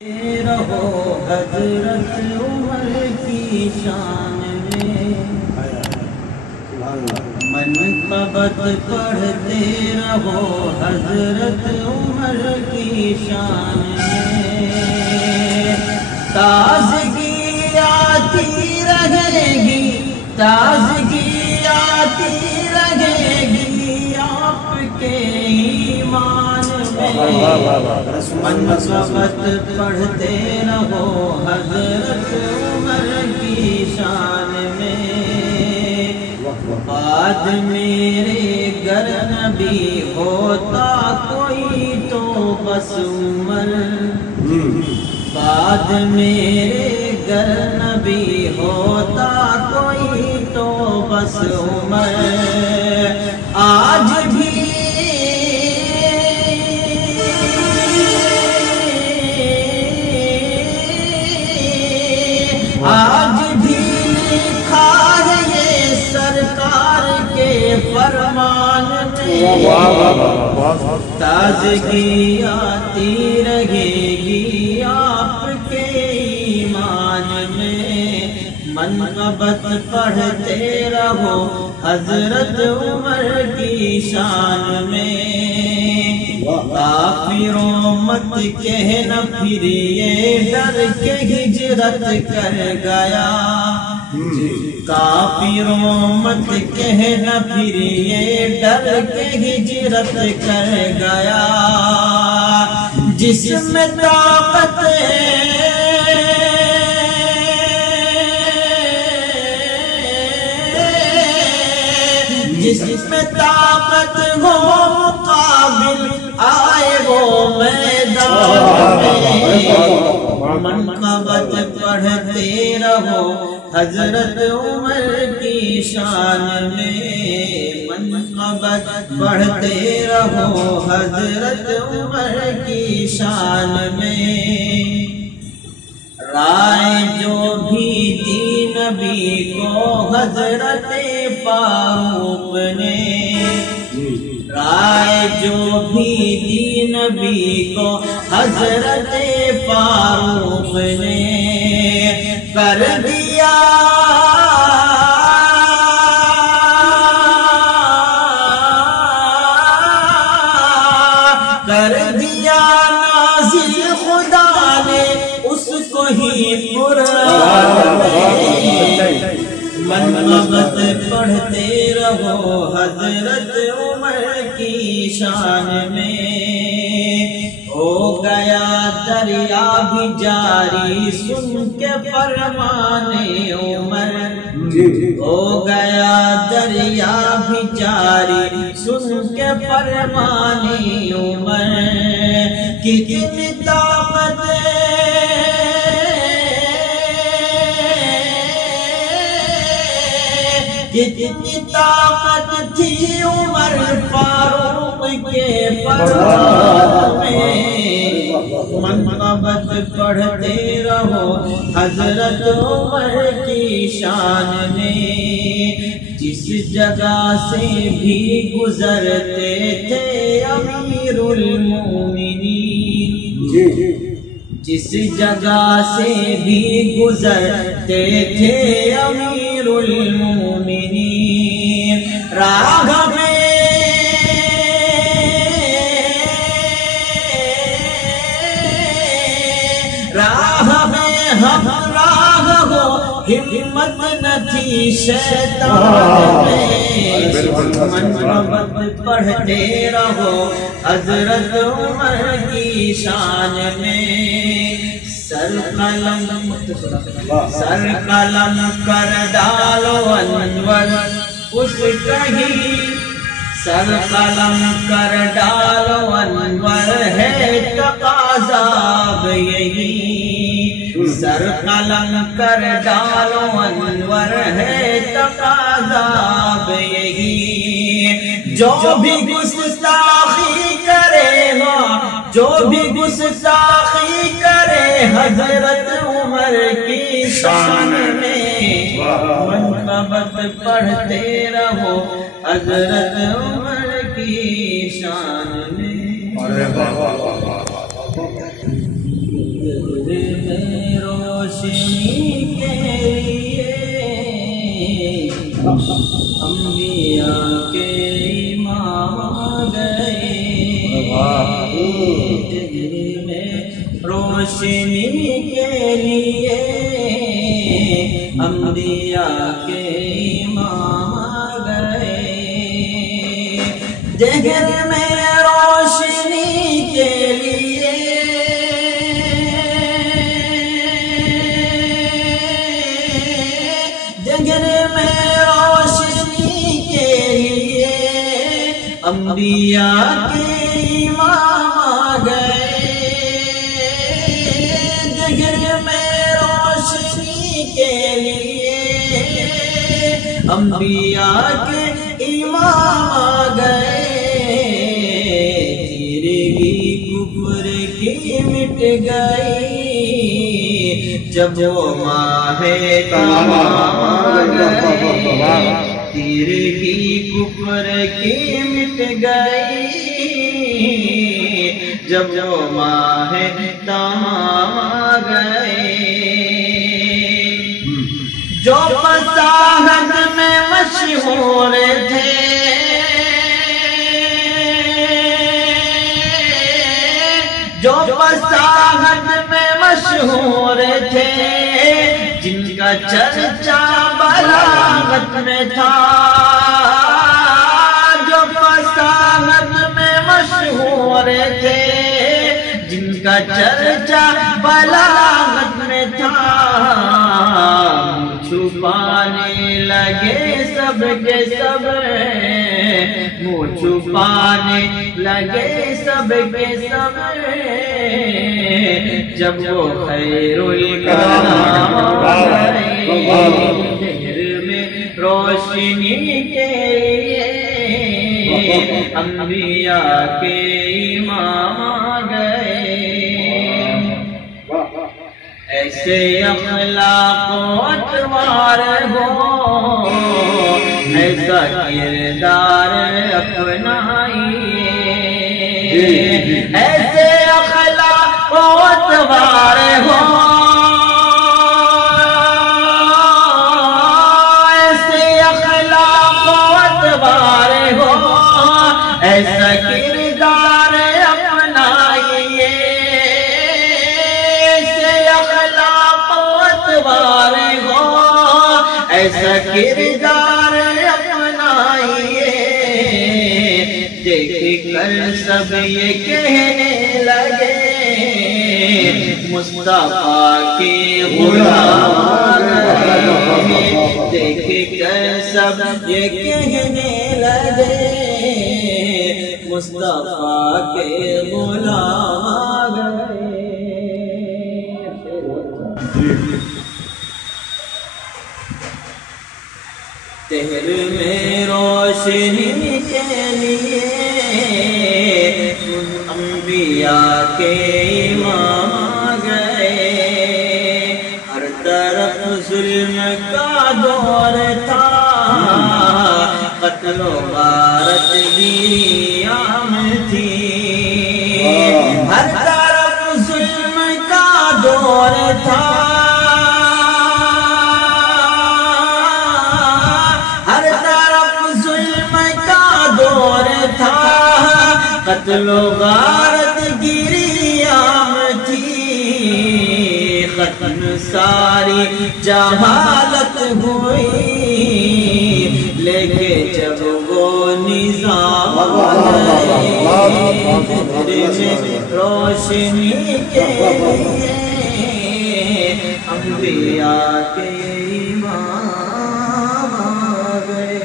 رہو حضرت عمر کی شان میں، منقبت پڑھتے رہو حضرت عمر کی شان میں، تازگی آتی رہے گی، تازگی آتی رہے گی آپ کے ایمان میں، منقبت پڑھتے رہو حضرت عمر کی شان میں، بعد میرے گر نبی ہوتا کوئی تو بس عمر، بعد میرے گر نبی ہوتا کوئی تو بس عمر، آج بھی لکھا ہے یہ سرکار کے فرمان میں، تازگی آتی رہے گی آپ کے ایمان میں، منقبت پڑھتے رہو حضرت عمر کی شان میں، کافروں مت کہنا پھر یہ ڈر کے ہجرت کر گیا، کافروں مت کہنا پھر یہ ڈر کے ہجرت کر گیا، جس میں طاقت جس میں طاقت ہو مقابل آئے وہ میدان میں، منقبت پڑھتے رہو حضرت عمر کی شان میں، منقبت پڑھتے رہو حضرت عمر کی شان میں، رائے جو بھی دی نبی کو حضرت فاروق نے، رائے جو بھی دی نبی کو حضرت فاروق نے کر دیا، کر دیا نازل خدا نے اس کو ہی قرآن میں، منقبت پڑھتے رہو حضرت عمر کی شان میں، ہو گیا دریا بھی جاری سن کے فرمان عمر، ہو گیا دریا بھی جاری سن کے فرمان عمر، کتنی طاقت کتنی طاقت تھی عمر فاروق کے فرمان میں، منقبت پڑھتے رہو حضرت عمر کی شان میں، جس جگہ سے بھی گزرتے تھے امیر المومنین، جس جگہ سے بھی گزرتے تھے امیر المومنین، راہ میں ہم راہ ہو ہمت نہ تھی شیطان میں، منقبت پڑھتے رہو حضرت عمر کی شان میں، سر قلم کر ڈالو انور اس کہیں، سر قلم کر ڈالو انور ہے تقاضا یہی، سر قلم کر ڈالو انور ہے تقاضا یہی، جو بھی گستاخی کرے گا، جو بھی گستاخی کرے حضرت عمر کی شان میں، منقبت پڑھتے رہو حضرت عمر کی شان میں۔ انبیاء کے امام آ گئے، دل میں روشنی کے لیے انبیاء کے امام آ گئے، جگر میں روشنی کے لیے جگر میں روشنی کے لیے انبیاء کے امام آ گئے، جگر میں روشنی کے لیے انبیاء کے امام آ گئے، تیرگی کفر کی مٹ گئی جب وہ ماہ تمام آ گئے، تیرگی کفر کی مٹ گئی جب وہ ماہ تمام آ گئے، جو فصاحت میں مشہور تھے جو فصاحت میں مشہور تھے، جن کا چرچا بلاغت میں تھا، جو فصاحت میں مشہور تھے، جن کا چرچا بلاغت میں تھا، چھپانے لگے سب کے سب، منہ چھپانے لگے سب کے سب، جب وہ خیر الکلام دل میں روشنی کے لیے انبیاء کے امام آ گئے، ایسے اخلاق و اطوار ہو، ایسا کردار اپنائیے، ایسے اخلاق و اطوار ہو، ایسے اخلاق و اطوار ہو، ایسا کردار اپنائیے، ایسا کردار اپنائیے، دیکھ کر سب یہ کہنے لگے مصطفیٰ کے غلام آ گئے، دیکھ کر سب یہ کہنے لگے مصطفیٰ کے غلام آ گئے، تہر میں روشنی کے لیے انبیاء کے امام آ گئے، ہر طرف ظلم کا دور تھا، قتل و غارت گیری عام تھی، ہر طرف ظلم کا دور تھا، قتل و غارت گیری عام تھی، ختم ساری جہالت ہوئی، لیکے جب وہ نظام روشنی کے لیے انبیاء کے امام آ گئے۔